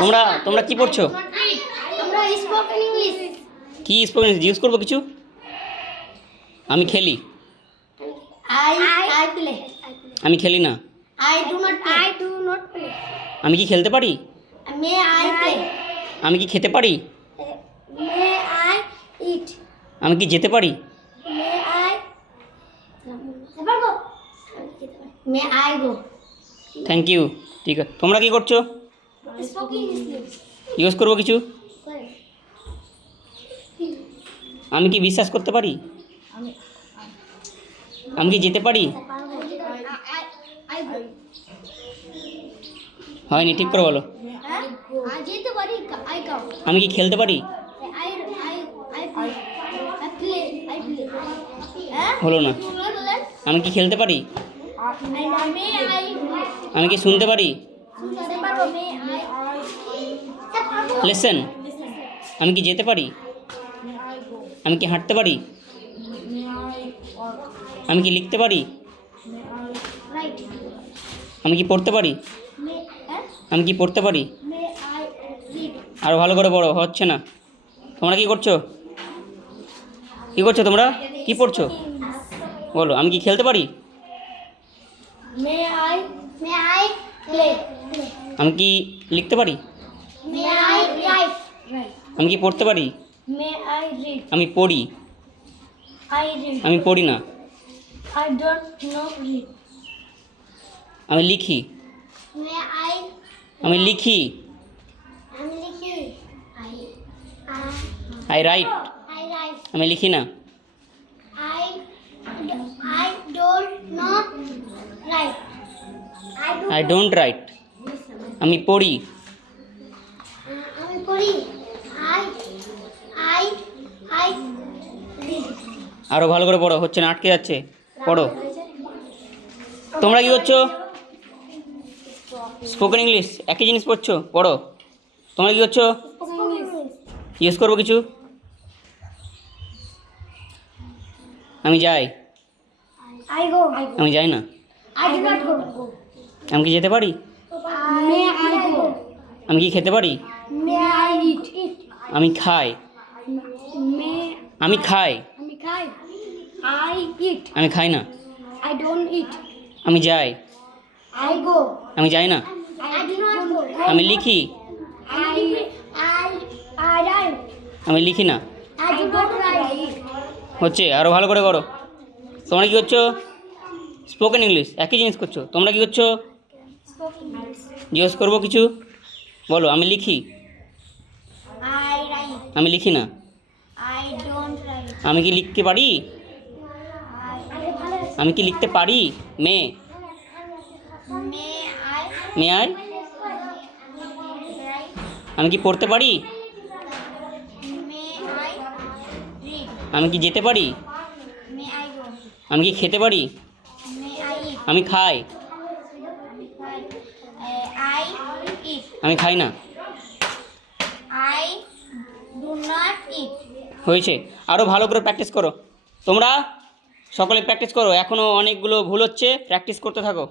তোমরা তোমরা কি পড়ছো? আমরা স্পোকেন ইংলিশ। কি স্পোকেন জিজ্ঞেস করবো কিছু? আমি খেলি। I play. আমি খেলি না। I do not play. আমি কি খেলতে পারি? May I play? আমি কি খেতে পারি? May I eat? আমি কি যেতে পারি? May I? May I go? Thank you. ঠিক আছে, তোমরা কি করছো? Spoken English. জিজ্ঞেস করবো কিছু? আমি কি বিশ্বাস করতে পারি? আমি কি যেতে পারি? হয়নি, ঠিক করে বলো। যেতে পারি। I go. আমি কি খেলতে পারি? I play. হলো না। আমি কি খেলতে পারি? May I? আমি কি শুনতে পারি? May I? লিসেন। আমি কি যেতে পারি? আমি কি হাঁটতে পারি? আমি কি লিখতে পারি? Right. আমি কি পড়তে পারি? আমি কি পড়তে পারি? May I read? আরও ভালো করে পড়ো, হচ্ছে না। তোমরা কি করছো? কি করছো তোমরা? কি পড়ছো? বলো। আমি কি খেলতে পারি? May I play? আমি কি লিখতে পারি? May I write? আমি কি পড়তে পারি? May I read? আমি পড়ি। I read. আমি পড়ি না। I don't know read. আমি লিখি। May I? আমি লিখি। I'm listening. I right. I write. আমি লিখি না। I don't know write. I don't write. আমি পড়ি। আমি পড়ি। I read. আরও ভালো করে পড়ো, হচ্ছে না, আটকে যাচ্ছে। পড়ো। তোমরা কি করছো? স্পোকেন ইংলিশ একই জিনিস পড়ছো, পড়ো। তোমরা কি করছো? জিজ্ঞেস করবো কিছু? আমি যাই। I go. আমি যাই না। I do not go. আমি কি যেতে পারি? May I go? আমি কি খেতে পারি? May I eat? আমি খাই। May আমি খাই। আমি খাই। I eat. আমি খাই না। I don't eat. আমি যাই। I go. আমি যাই না। I do not go. আমি লিখি। I write. আমি লিখি না। I do not write. হচ্ছে, আরও ভালো করে করো। তোমরা কি করছো? স্পোকেন ইংলিশ একই জিনিস করছো। তোমরা কি করছো? জিজ্ঞেস করবো কিছু? বলো। আমি লিখি। I write. আমি লিখি না। I don't write. আমি কি লিখতে পারি? আমি কি লিখতে পারি? May I? May I? Write. আমি কি পড়তে পারি? May I read? আমি কি যেতে পারি? May I go? আমি কি খেতে পারি? May I eat? আমি খাই। I eat. আমি খাই না। I do not eat. হয়েছে, আরও ভালো করে প্র্যাকটিস করো। তোমরা সকলে প্র্যাকটিস করো, এখনও অনেকগুলো ভুল হচ্ছে, প্র্যাকটিস করতে থাকো।